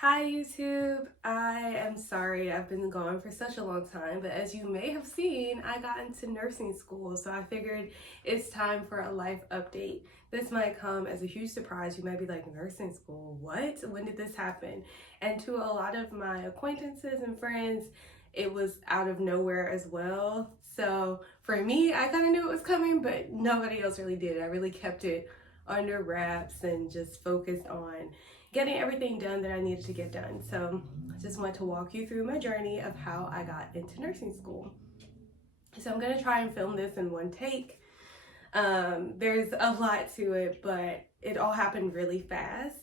Hi YouTube, I am sorry I've been gone for such a long time, but as you may have seen, I got into nursing school, so I figured it's time for a life update. This might come as a huge surprise. You might be like, nursing school, what? When did this happen? And to a lot of my acquaintances and friends, it was out of nowhere as well. So for me, I kind of knew it was coming, but nobody else really did. I really kept it under wraps and just focused on getting everything done that I needed to get done. So I just want to walk you through my journey of how I got into nursing school. So I'm gonna try and film this in one take. There's a lot to it, but it all happened really fast.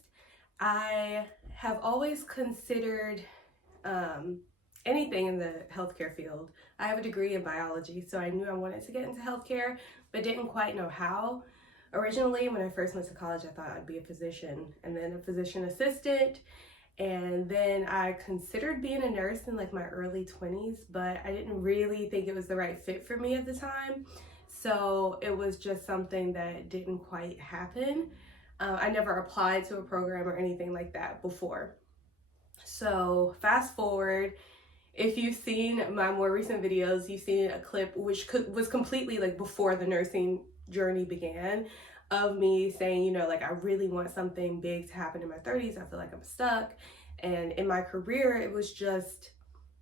I have always considered anything in the healthcare field. I have a degree in biology, so I knew I wanted to get into healthcare, but didn't quite know how. Originally, when I first went to college, I thought I'd be a physician and then a physician assistant. And then I considered being a nurse in like my early 20s, but I didn't really think it was the right fit for me at the time. So it was just something that didn't quite happen. I never applied to a program or anything like that before. So fast forward, if you've seen my more recent videos, you've seen a clip which was completely like before the nursing journey began, of me saying, like I really want something big to happen in my 30s. I feel like I'm stuck. And in my career, it was just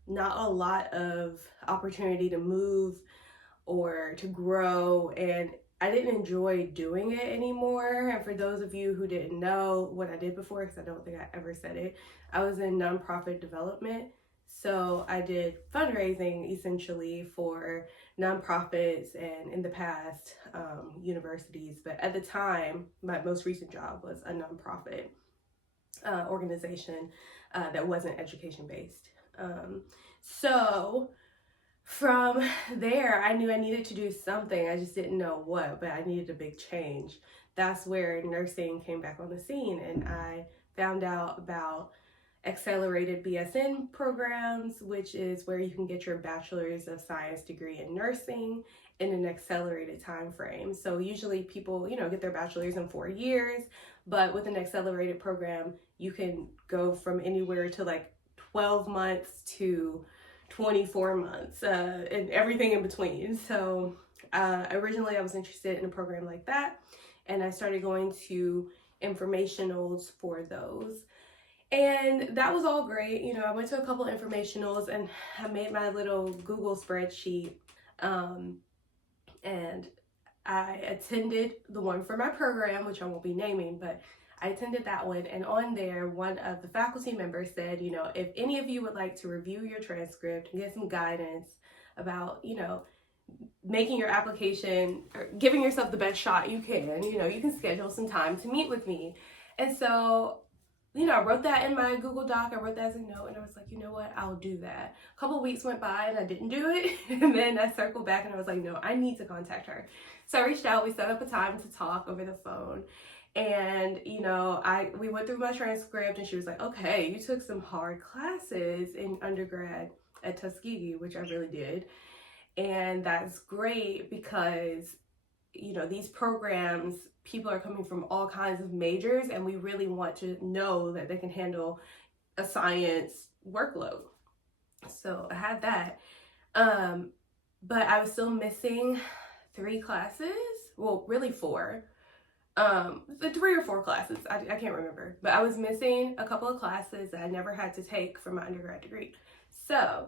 not a lot of opportunity to move or to grow. And I didn't enjoy doing it anymore. And for those of you who didn't know what I did before, because I don't think I ever said it, I was in nonprofit development. So I did fundraising essentially for nonprofits and in the past universities. But at the time, my most recent job was a nonprofit organization that wasn't education based. So from there, I knew I needed to do something. I just didn't know what, but I needed a big change. That's where nursing came back on the scene, and I found out about accelerated BSN programs, which is where you can get your bachelor's of science degree in nursing in an accelerated time frame. So usually people, get their bachelor's in 4 years, but with an accelerated program, you can go from anywhere to like 12 months to 24 months and everything in between. So originally I was interested in a program like that, and I started going to informationals for those. And that was all great. I went to a couple informationals and I made my little Google spreadsheet. And I attended the one for my program, which I won't be naming, but I attended that one. And on there, one of the faculty members said, if any of you would like to review your transcript and get some guidance about, making your application or giving yourself the best shot you can, you can schedule some time to meet with me. And so I wrote that in my Google Doc. I wrote that as a note, and I was like, you know what, I'll do that. A couple weeks went by and I didn't do it. And then I circled back and I was like, no, I need to contact her. So I reached out, we set up a time to talk over the phone. And, we went through my transcript and she was like, okay, you took some hard classes in undergrad at Tuskegee, which I really did. And that's great because, these programs, people are coming from all kinds of majors, and we really want to know that they can handle a science workload. So I had that. But I was still missing 3 classes. Well, really 4. The 3 or 4 classes. I can't remember. But I was missing a couple of classes that I never had to take for my undergrad degree. So,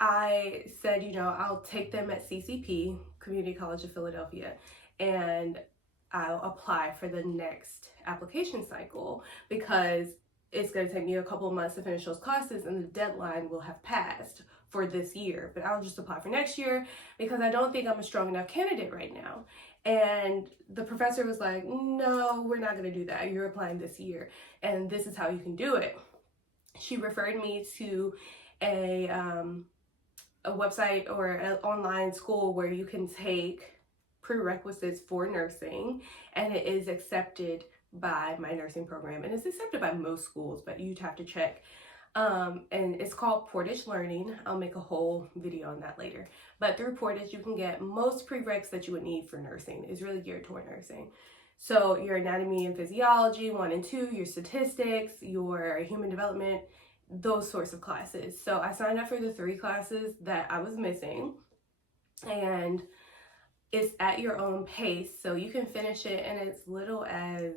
I said, I'll take them at CCP, Community College of Philadelphia, and I'll apply for the next application cycle because it's going to take me a couple of months to finish those classes and the deadline will have passed for this year. But I'll just apply for next year because I don't think I'm a strong enough candidate right now. And the professor was like, no, we're not going to do that. You're applying this year, and this is how you can do it. She referred me to a website or an online school where you can take prerequisites for nursing, and it is accepted by my nursing program, and it's accepted by most schools, but you'd have to check. And it's called Portage Learning. I'll make a whole video on that later. But through Portage, you can get most prereqs that you would need for nursing. It's really geared toward nursing. So your anatomy and physiology 1 and 2, your statistics, your human development, those sorts of classes. So I signed up for the 3 classes that I was missing, and it's at your own pace. So you can finish it in as little as,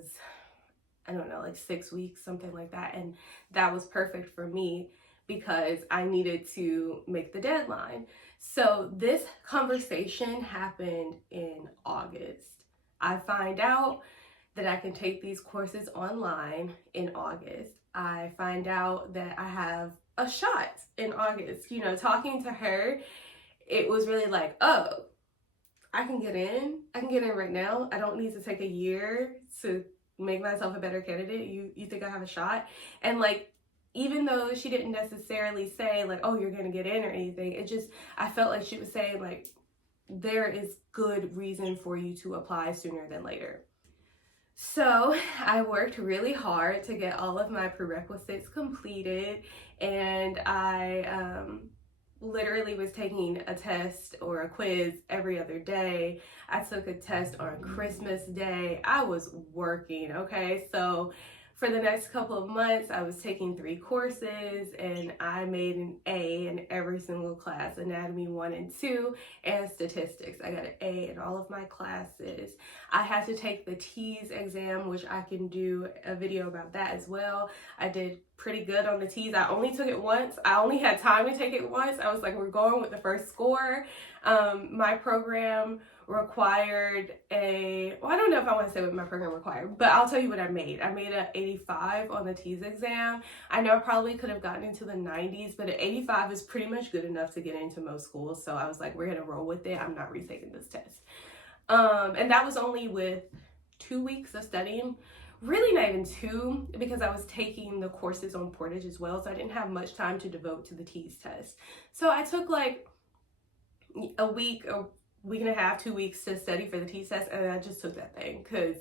I don't know, like 6 weeks, something like that. And that was perfect for me because I needed to make the deadline. So this conversation happened in August. I find out that I can take these courses online in August. I find out that I have a shot in August. You know, talking to her, it was really like, oh, I can get in. I can get in right now. I don't need to take a year to make myself a better candidate. You think I have a shot? And like, even though she didn't necessarily say like, oh, you're gonna get in or anything, it just, I felt like she was saying like, there is good reason for you to apply sooner than later. So I worked really hard to get all of my prerequisites completed, and I literally was taking a test or a quiz every other day. I took a test on Christmas Day. I was working, okay? So for the next couple of months, I was taking 3 courses, and I made an A in every single class, anatomy 1 and 2, and statistics. I got an A in all of my classes. I had to take the TEAS exam, which I can do a video about that as well. I did pretty good on the TEAS. I only took it once. I only had time to take it once. I was like, we're going with the first score. My program required well, I don't know if I want to say what my program required, but I'll tell you what I made. I made an 85 on the TEAS exam. I know I probably could have gotten into the 90s, but an 85 is pretty much good enough to get into most schools. So I was like, we're going to roll with it. I'm not retaking this test. And that was only with 2 weeks of studying. Really not even 2, because I was taking the courses on Portage as well, so I didn't have much time to devote to the TEAS test. So I took like a week and a half, 2 weeks to study for the TEAS test, and I just took that thing because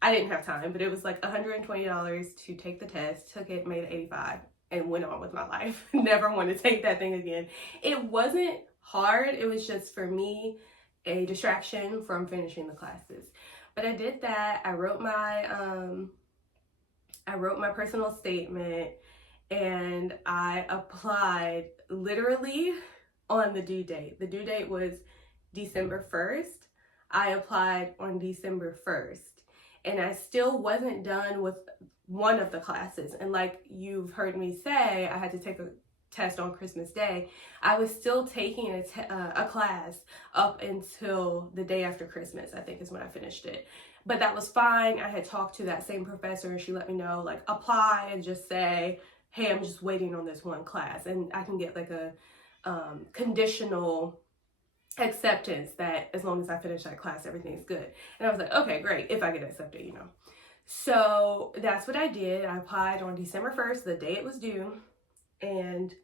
I didn't have time. But it was like $120 to take the test, took it, made 85, and went on with my life. Never want to take that thing again. It wasn't hard, it was just for me a distraction from finishing the classes. But I did that. I wrote my personal statement, and I applied literally on the due date. The due date was December 1st. I applied on December 1st, and I still wasn't done with one of the classes. And like you've heard me say, I had to take a test on Christmas Day. I was still taking a class up until the day after Christmas, I think is when I finished it. But that was fine. I had talked to that same professor, and she let me know, like, apply and just say, hey, I'm just waiting on this one class, and I can get like a conditional acceptance that as long as I finish that class, everything's good. And I was like, okay, great, if I get accepted, you know. So that's what I did. I applied on December 1st, the day it was due. And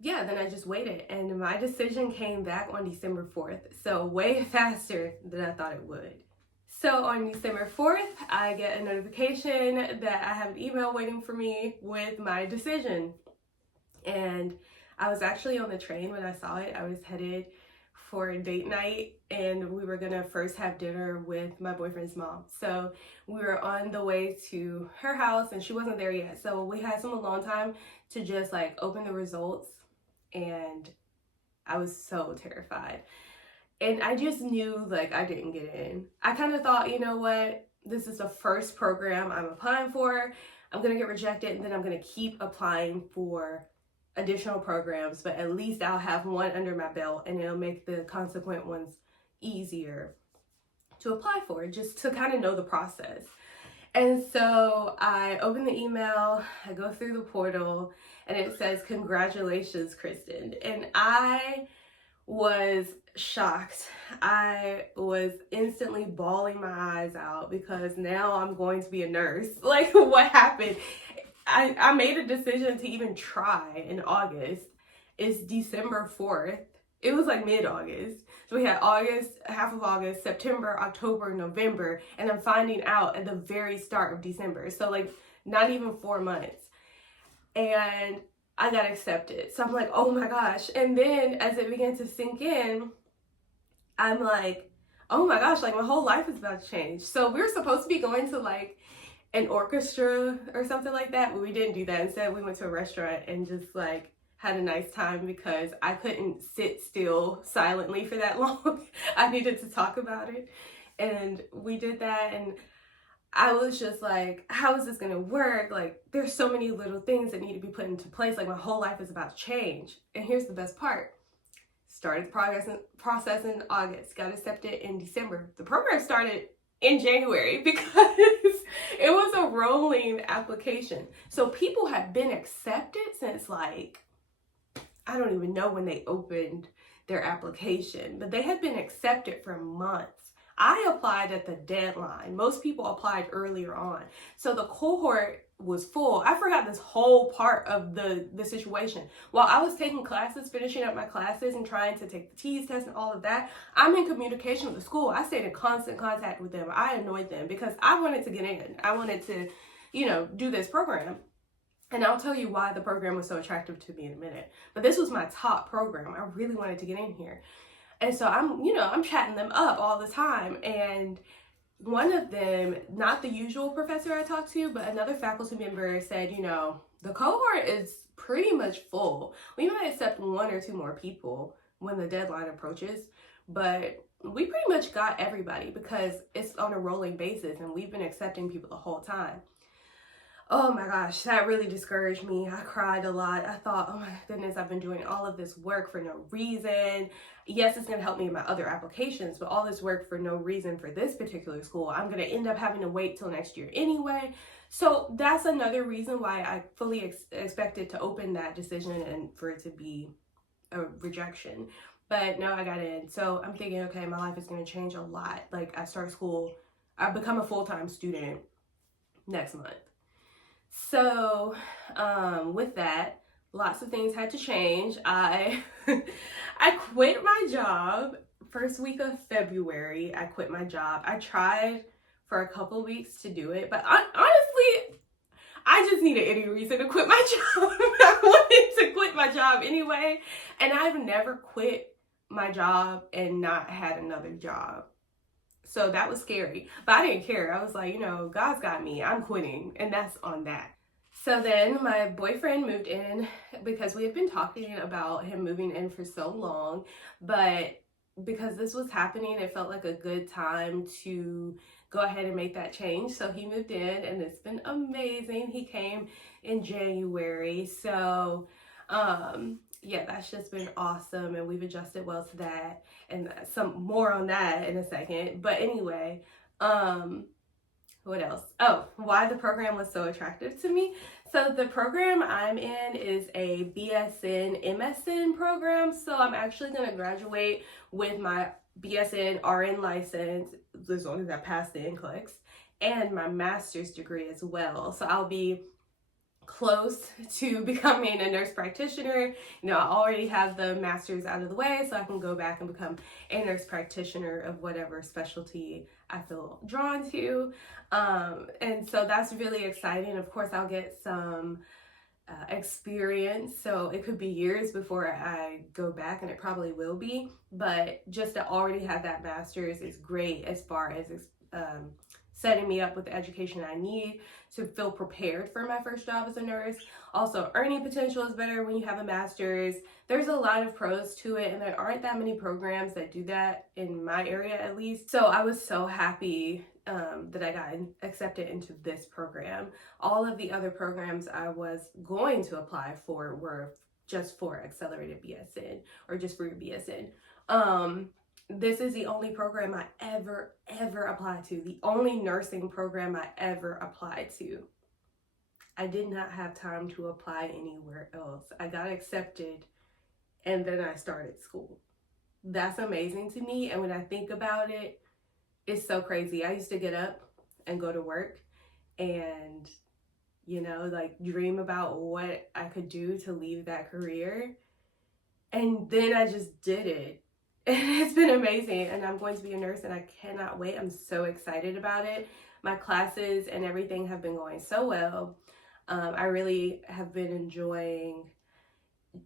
yeah, then I just waited, and my decision came back on December 4th, so way faster than I thought it would. So on December 4th, I get a notification that I have an email waiting for me with my decision. And I was actually on the train when I saw it. I was headed for a date night, and we were gonna first have dinner with my boyfriend's mom. So we were on the way to her house, and she wasn't there yet. So we had some alone time to just like open the results, and I was so terrified. And I just knew like I didn't get in. I kind of thought, you know what, this is the first program I'm applying for. I'm gonna get rejected, and then I'm gonna keep applying for additional programs, but at least I'll have one under my belt, and it'll make the consequent ones easier to apply for, just to kind of know the process. And so I open the email, I go through the portal, and it says, congratulations, Kristen. And I was shocked. I was instantly bawling my eyes out because now I'm going to be a nurse. Like, what happened? I made a decision to even try in August. It's December 4th. It was like mid-August. So we had August, half of August, September, October, November, and I'm finding out at the very start of December. So like not even 4 months. And I got accepted. So I'm like, oh my gosh. And then as it began to sink in, I'm like, oh my gosh, like my whole life is about to change. So we were supposed to be going to like an orchestra or something like that, but we didn't do that. Instead, we went to a restaurant and just like had a nice time because I couldn't sit still silently for that long. I needed to talk about it. And we did that, and I was just like, how is this gonna work? Like, there's so many little things that need to be put into place. Like, my whole life is about to change. And here's the best part. Started the process in August, got accepted in December. The program started in January because it was a rolling application. So people have been accepted since like, I don't even know when they opened their application, but they had been accepted for months. I applied at the deadline. Most people applied earlier on. So the cohort was full. I forgot this whole part of the situation. While I was taking classes, finishing up my classes and trying to take the TEAS test and all of that, I'm in communication with the school. I stayed in constant contact with them. I annoyed them because I wanted to get in. I wanted to, do this program. And I'll tell you why the program was so attractive to me in a minute. But this was my top program. I really wanted to get in here. And so I'm chatting them up all the time. And one of them, not the usual professor I talked to, but another faculty member said, the cohort is pretty much full. We might accept 1 or 2 more people when the deadline approaches, but we pretty much got everybody because it's on a rolling basis and we've been accepting people the whole time. Oh my gosh, that really discouraged me. I cried a lot. I thought, oh my goodness, I've been doing all of this work for no reason. Yes, it's going to help me in my other applications, but all this work for no reason for this particular school. I'm going to end up having to wait till next year anyway. So that's another reason why I fully expected to open that decision and for it to be a rejection. But no, I got in. So I'm thinking, okay, my life is going to change a lot. Like I start school, I become a full-time student next month. So with that, lots of things had to change. I quit my job first week of February. I quit my job. I tried for a couple weeks to do it, but honestly, I just needed any reason to quit my job. I wanted to quit my job anyway, and I've never quit my job and not had another job. So that was scary, but I didn't care. I was like, God's got me. I'm quitting, and that's on that. So then my boyfriend moved in because we had been talking about him moving in for so long, but because this was happening, it felt like a good time to go ahead and make that change. So he moved in, and it's been amazing. He came in January. So, yeah, that's just been awesome, and we've adjusted well to that, and some more on that in a second. But anyway, what else? Oh, why the program was so attractive to me. So the program I'm in is a BSN MSN program. So I'm actually going to graduate with my BSN RN license as long as I pass the NCLEX and my master's degree as well. So I'll be close to becoming a nurse practitioner. I already have the master's out of the way, so I can go back and become a nurse practitioner of whatever specialty I feel drawn to. And so that's really exciting. Of course, I'll get some experience, so it could be years before I go back, and it probably will be, but just to already have that master's is great as far as setting me up with the education I need to feel prepared for my first job as a nurse. Also, earning potential is better when you have a master's. There's a lot of pros to it, and there aren't that many programs that do that in my area, at least. So I was so happy that I got accepted into this program. All of the other programs I was going to apply for were just for accelerated BSN or just for your BSN. This is the only program I ever applied to. The only nursing program I ever applied to. I did not have time to apply anywhere else. I got accepted and then I started school. That's amazing to me. And when I think about it, it's so crazy. I used to get up and go to work and, dream about what I could do to leave that career. And then I just did it. And it's been amazing, and I'm going to be a nurse, and I cannot wait. I'm so excited about it. My classes and everything have been going so well. I really have been enjoying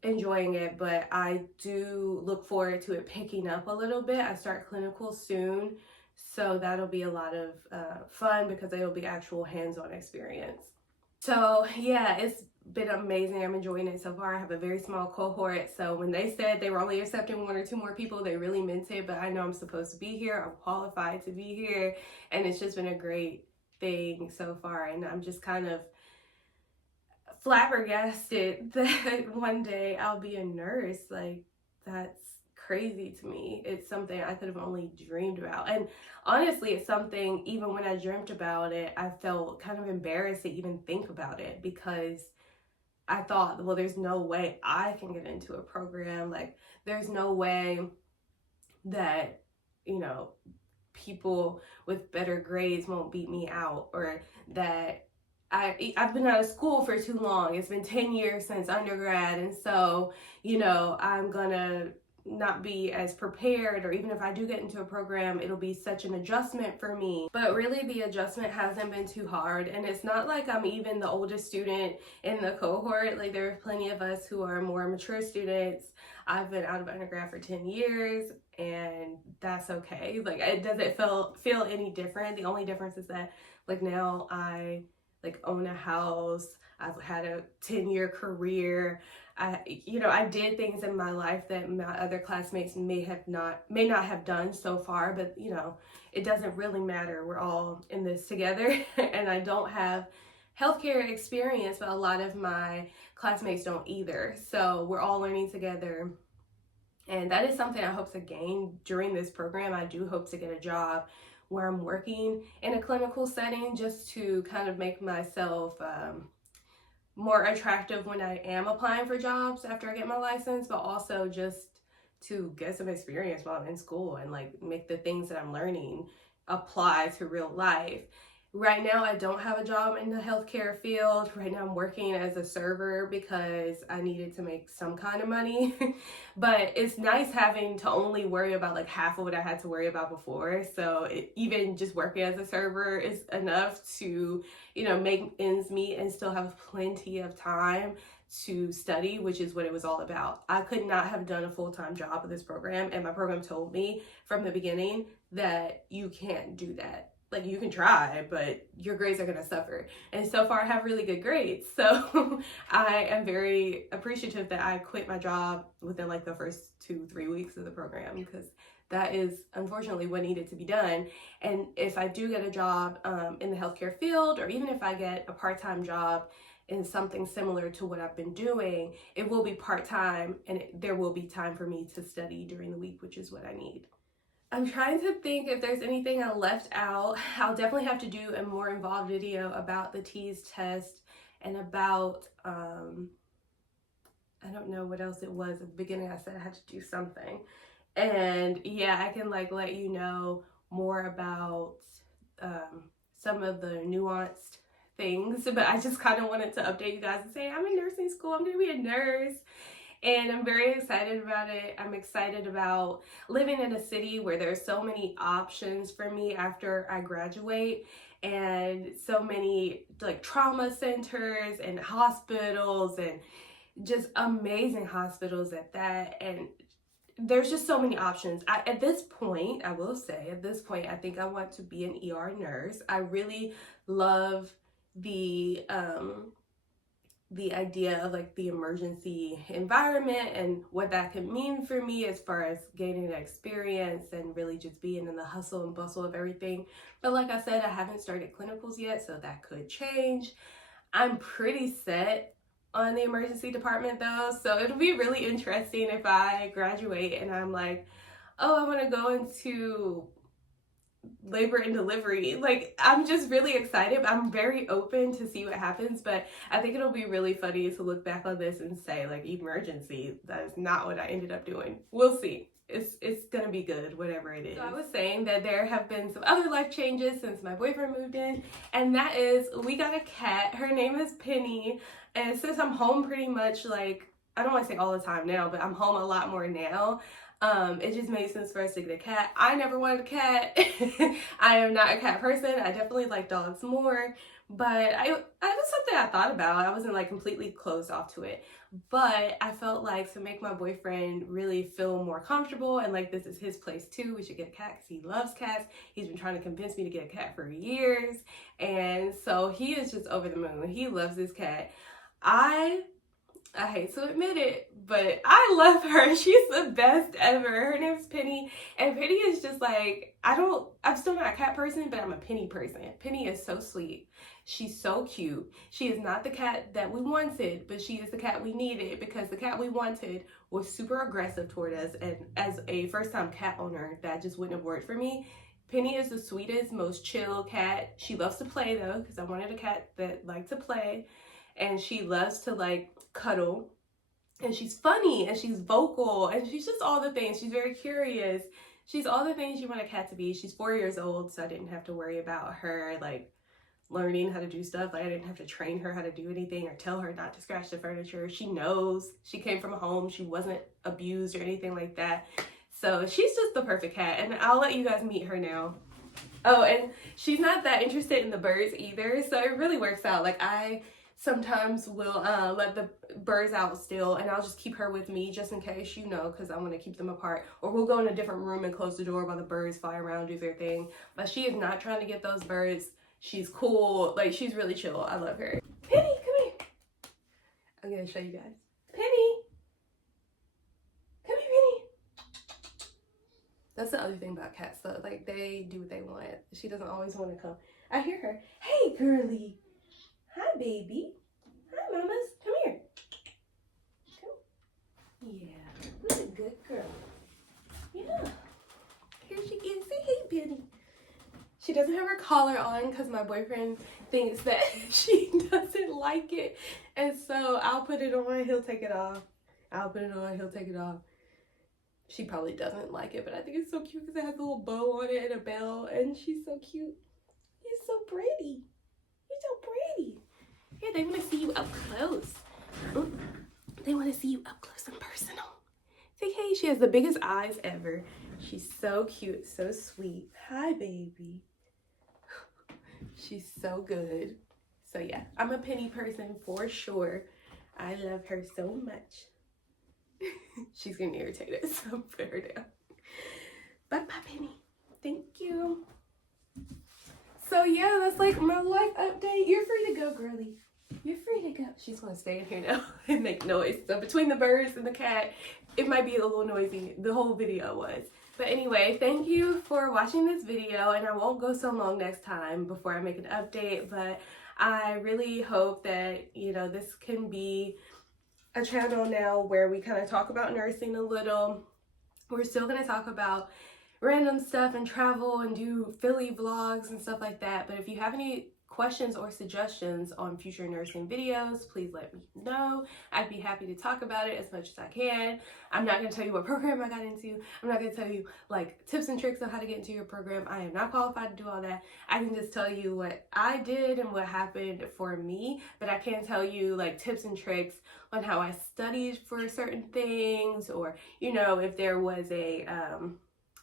enjoying it, but I do look forward to it picking up a little bit. I start clinical soon, so that'll be a lot of fun because it'll be actual hands-on experience. So yeah, it's been amazing. I'm enjoying it so far. I have a very small cohort, so when they said they were only accepting 1 or 2 more people, they really meant it, but I know I'm supposed to be here. I'm qualified to be here, and it's just been a great thing so far, and I'm just kind of flabbergasted that one day I'll be a nurse. Like, that's crazy to me. It's something I could have only dreamed about. And honestly, it's something, even when I dreamt about it, I felt kind of embarrassed to even think about it because I thought, well, there's no way I can get into a program. Like, there's no way that, you know, people with better grades won't beat me out, or that I've been out of school for too long. It's been 10 years since undergrad, and so, you know, I'm gonna not be as prepared, or even if I do get into a program, it'll be such an adjustment for me. But really, the adjustment hasn't been too hard, and it's not like I'm even the oldest student in the cohort. Like, there are plenty of us who are more mature students. I've been out of undergrad for 10 years, and that's okay. Like, it doesn't feel any different. The only difference is that, like, now I like own a house. I've had a 10-year career. I did things in my life that my other classmates may not have done so far, but it doesn't really matter. We're all in this together. And I don't have healthcare experience, but a lot of my classmates don't either. So we're all learning together. And that is something I hope to gain during this program. I do hope to get a job where I'm working in a clinical setting, just to kind of make myself more attractive when I am applying for jobs after I get my license, but also just to get some experience while I'm in school and like make the things that I'm learning apply to real life. Right now, I don't have a job in the healthcare field. Right now, I'm working as a server because I needed to make some kind of money. But it's nice having to only worry about like half of what I had to worry about before. So even just working as a server is enough to, make ends meet and still have plenty of time to study, which is what it was all about. I could not have done a full-time job with this program, and my program told me from the beginning that you can't do that. Like, you can try, but your grades are going to suffer. And so far, I have really good grades. So I am very appreciative that I quit my job within like the first 2-3 weeks of the program, because that is unfortunately what needed to be done. And if I do get a job in the healthcare field, or even if I get a part-time job in something similar to what I've been doing, it will be part-time, and there will be time for me to study during the week, which is what I need. I'm trying to think if there's anything I left out. I'll definitely have to do a more involved video about the TEAS test and about, I don't know what else it was. At the beginning, I said I had to do something. And yeah, I can like let you know more about some of the nuanced things, but I just kind of wanted to update you guys and say I'm in nursing school. I'm gonna be a nurse. And I'm very excited about it. I'm excited about living in a city where there's so many options for me after I graduate, and so many like trauma centers and hospitals, and just amazing hospitals at that. And there's just so many options. At this point, I will say, I think I want to be an ER nurse. I really love the idea of like the emergency environment and what that could mean for me as far as gaining experience and really just being in the hustle and bustle of everything. But like I said, I haven't started clinicals yet, so that could change. I'm pretty set on the emergency department though, so it'll be really interesting if I graduate and I'm like, oh, I want to go into labor and delivery. Like, I'm just really excited. I'm very open to see what happens, but I think it'll be really funny to look back on this and say like, emergency, that is not what I ended up doing. We'll see. It's gonna be good, whatever it is. So I was saying that there have been some other life changes since my boyfriend moved in, and that is we got a cat. Her name is Penny, and since I'm home pretty much, like, I don't want to say all the time now, but I'm home a lot more now. It just made sense for us to get a cat. I never wanted a cat. I am not a cat person. I definitely like dogs more, but it was something I thought about. I wasn't like completely closed off to it, but I felt like to make my boyfriend really feel more comfortable and like this is his place too, we should get a cat because he loves cats. He's been trying to convince me to get a cat for years, and so he is just over the moon. He loves this cat. I hate to admit it, but I love her. She's the best ever. Her name's Penny, and Penny is just like, I'm still not a cat person, but I'm a Penny person. Penny is so sweet. She's so cute. She is not the cat that we wanted, but she is the cat we needed because the cat we wanted was super aggressive toward us, and as a first-time cat owner, that just wouldn't have worked for me. Penny is the sweetest, most chill cat. She loves to play though, because I wanted a cat that liked to play. And she loves to like cuddle, and she's funny, and she's vocal, and she's just all the things. She's very curious. She's all the things you want a cat to be. She's 4 years old, so I didn't have to worry about her like learning how to do stuff. Like I didn't have to train her how to do anything or tell her not to scratch the furniture. She knows. She came from a home. She wasn't abused or anything like that. So she's just the perfect cat, and I'll let you guys meet her now. Oh, and she's not that interested in the birds either, so it really works out. Like I sometimes will let the birds out still, and I'll just keep her with me just in case, you know, because I want to keep them apart. Or we'll go in a different room and close the door while the birds fly around, do their thing. But she is not trying to get those birds. She's cool. Like, she's really chill. I love her. Penny, come here. I'm going to show you guys. Penny. Come here, Penny. That's the other thing about cats, though. Like, they do what they want. She doesn't always want to come. I hear her. Hey, girly. Hi, baby. Hi, mamas. Come here. Come. Yeah, what a good girl. Yeah. Here she is. Say hey, Penny. She doesn't have her collar on because my boyfriend thinks that she doesn't like it. And so I'll put it on, he'll take it off. I'll put it on, he'll take it off. She probably doesn't like it, but I think it's so cute because it has a little bow on it and a bell, and she's so cute. You're so pretty. You're so pretty. Yeah, they want to see you up close. They want to see you up close and personal. Say hey. She has the biggest eyes ever. She's so cute, so sweet. Hi, baby. She's so good. So yeah, I'm a Penny person for sure. I love her so much. She's getting irritated, so put her down. Bye-bye, Penny. Thank you. So yeah, that's like my life update. You're free to go, girly. You're free to go. She's gonna stay in here now and make noise. So between the birds and the cat, it might be a little noisy. The whole video was. But anyway, thank you for watching this video, and I won't go so long next time before I make an update, but I really hope that, you know, this can be a channel now where we kind of talk about nursing a little. We're still gonna talk about random stuff and travel and do Philly vlogs and stuff like that, but if you have any questions or suggestions on future nursing videos, please let me know. I'd be happy to talk about it as much as I can. I'm not going to tell you what program I got into. I'm not going to tell you like tips and tricks on how to get into your program. I am not qualified to do all that. I can just tell you what I did and what happened for me, but I can't tell you like tips and tricks on how I studied for certain things, or, you know, if there was a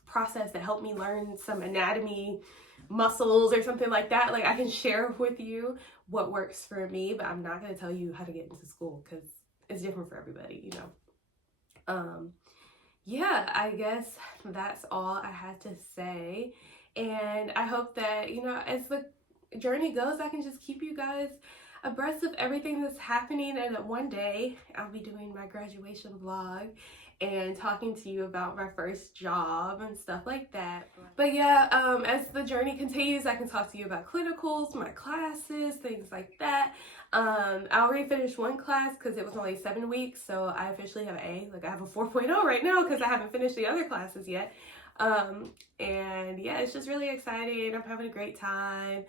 process that helped me learn some anatomy, muscles or something like that. Like I can share with you what works for me, but I'm not going to tell you how to get into school because it's different for everybody, you know. Yeah, I guess that's all I had to say, and I hope that, you know, as the journey goes, I can just keep you guys abreast of everything that's happening, and that one day I'll be doing my graduation vlog and talking to you about my first job and stuff like that. But yeah, as the journey continues, I can talk to you about clinicals, my classes, things like that. I already finished one class because it was only 7 weeks, so I officially have an A. Like I have a 4.0 right now because I haven't finished the other classes yet. And yeah, it's just really exciting. I'm having a great time.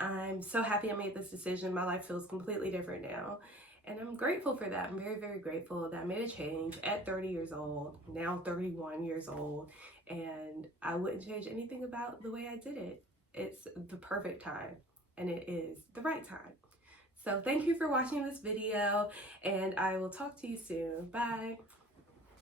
I'm so happy I made this decision. My life feels completely different now. And I'm grateful for that. I'm very, very grateful that I made a change at 30 years old, now 31 years old, and I wouldn't change anything about the way I did it. It's the perfect time, and it is the right time. So thank you for watching this video, and I will talk to you soon. Bye.